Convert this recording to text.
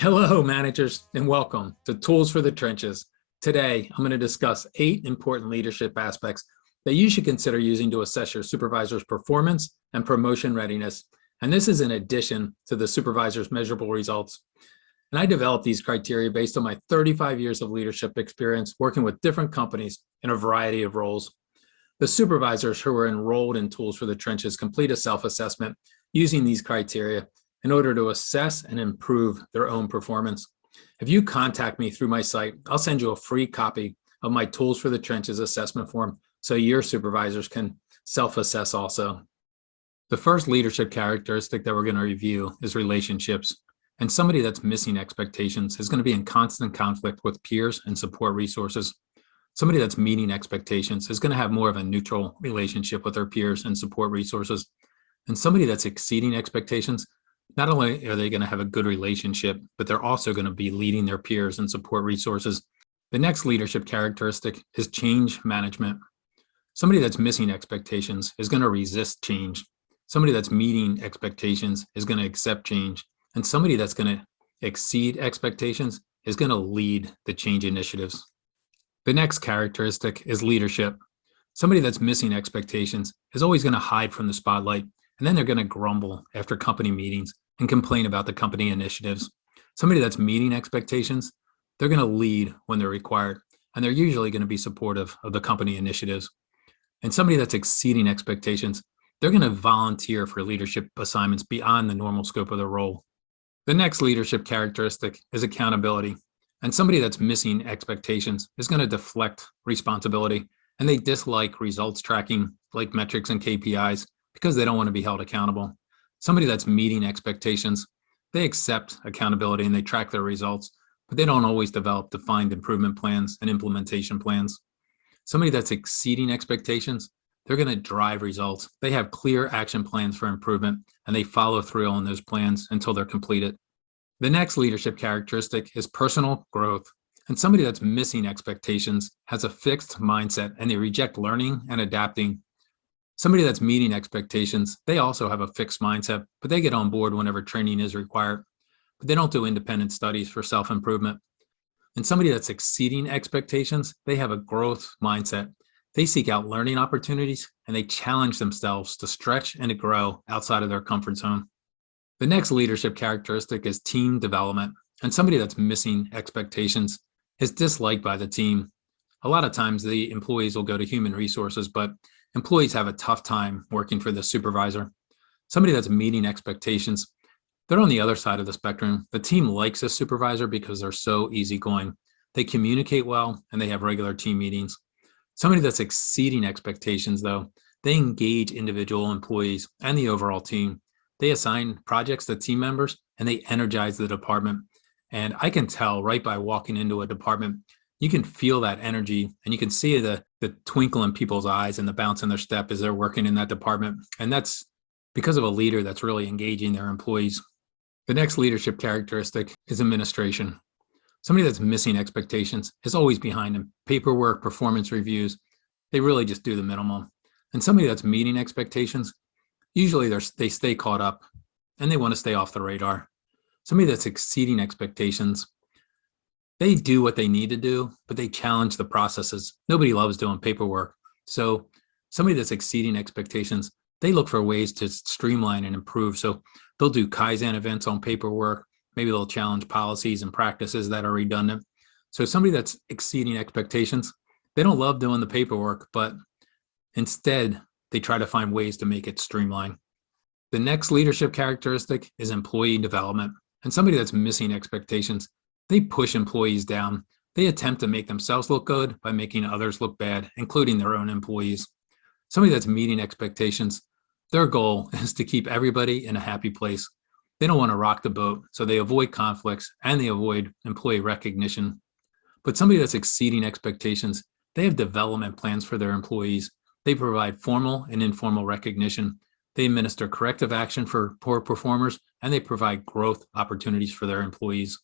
Hello, managers, and welcome to Tools for the Trenches. Today, I'm going to discuss 8 important leadership aspects that you should consider using to assess your supervisor's performance and promotion readiness. And this is in addition to the supervisor's measurable results. And I developed these criteria based on my 35 years of leadership experience working with different companies in a variety of roles. The supervisors who are enrolled in Tools for the Trenches complete a self-assessment using these criteria in order to assess and improve their own performance. If you contact me through my site, I'll send you a free copy of my Tools for the Trenches assessment form so your supervisors can self-assess also. The first leadership characteristic that we're going to review is relationships. And somebody that's missing expectations is going to be in constant conflict with peers and support resources. Somebody that's meeting expectations is going to have more of a neutral relationship with their peers and support resources. And somebody that's exceeding expectations, not only are they going to have a good relationship, but they're also going to be leading their peers and support resources. The next leadership characteristic is change management. Somebody that's missing expectations is going to resist change. Somebody that's meeting expectations is going to accept change. And somebody that's going to exceed expectations is going to lead the change initiatives. The next characteristic is leadership. Somebody that's missing expectations is always going to hide from the spotlight, and then they're going to grumble after company meetings and complain about the company initiatives. Somebody that's meeting expectations, they're going to lead when they're required, and they're usually going to be supportive of the company initiatives. And somebody that's exceeding expectations, they're going to volunteer for leadership assignments beyond the normal scope of their role. The next leadership characteristic is accountability. And somebody that's missing expectations is going to deflect responsibility, and they dislike results tracking like metrics and KPIs because they don't want to be held accountable. Somebody that's meeting expectations, they accept accountability and they track their results, but they don't always develop defined improvement plans and implementation plans. Somebody that's exceeding expectations, they're going to drive results. They have clear action plans for improvement, and they follow through on those plans until they're completed. The next leadership characteristic is personal growth. And somebody that's missing expectations has a fixed mindset, and they reject learning and adapting. Somebody that's meeting expectations, they also have a fixed mindset, but they get on board whenever training is required, but they don't do independent studies for self-improvement. And somebody that's exceeding expectations, they have a growth mindset. They seek out learning opportunities, and they challenge themselves to stretch and to grow outside of their comfort zone. The next leadership characteristic is team development. And somebody that's missing expectations is disliked by the team. A lot of times the employees will go to human resources, but employees have a tough time working for the supervisor. Somebody that's meeting expectations, they're on the other side of the spectrum. The team likes a supervisor because they're so easygoing. They communicate well, and they have regular team meetings. Somebody that's exceeding expectations, though, they engage individual employees and the overall team. They assign projects to team members, and they energize the department. And I can tell right by walking into a department, you can feel that energy, and you can see the twinkle in people's eyes and the bounce in their step as they're working in that department. And that's because of a leader that's really engaging their employees. The next leadership characteristic is administration. Somebody that's missing expectations is always behind them. Paperwork, performance reviews, they really just do the minimum. And somebody that's meeting expectations, usually they stay caught up, and they want to stay off the radar. Somebody that's exceeding expectations, they do what they need to do, but they challenge the processes. Nobody loves doing paperwork. So somebody that's exceeding expectations, they look for ways to streamline and improve. So they'll do Kaizen events on paperwork. Maybe they'll challenge policies and practices that are redundant. So somebody that's exceeding expectations, they don't love doing the paperwork, but instead they try to find ways to make it streamlined. The next leadership characteristic is employee development. And somebody that's missing expectations, they push employees down. They attempt to make themselves look good by making others look bad, including their own employees. Somebody that's meeting expectations, their goal is to keep everybody in a happy place. They don't want to rock the boat, so they avoid conflicts and they avoid employee recognition. But somebody that's exceeding expectations, they have development plans for their employees. They provide formal and informal recognition. They administer corrective action for poor performers, and they provide growth opportunities for their employees.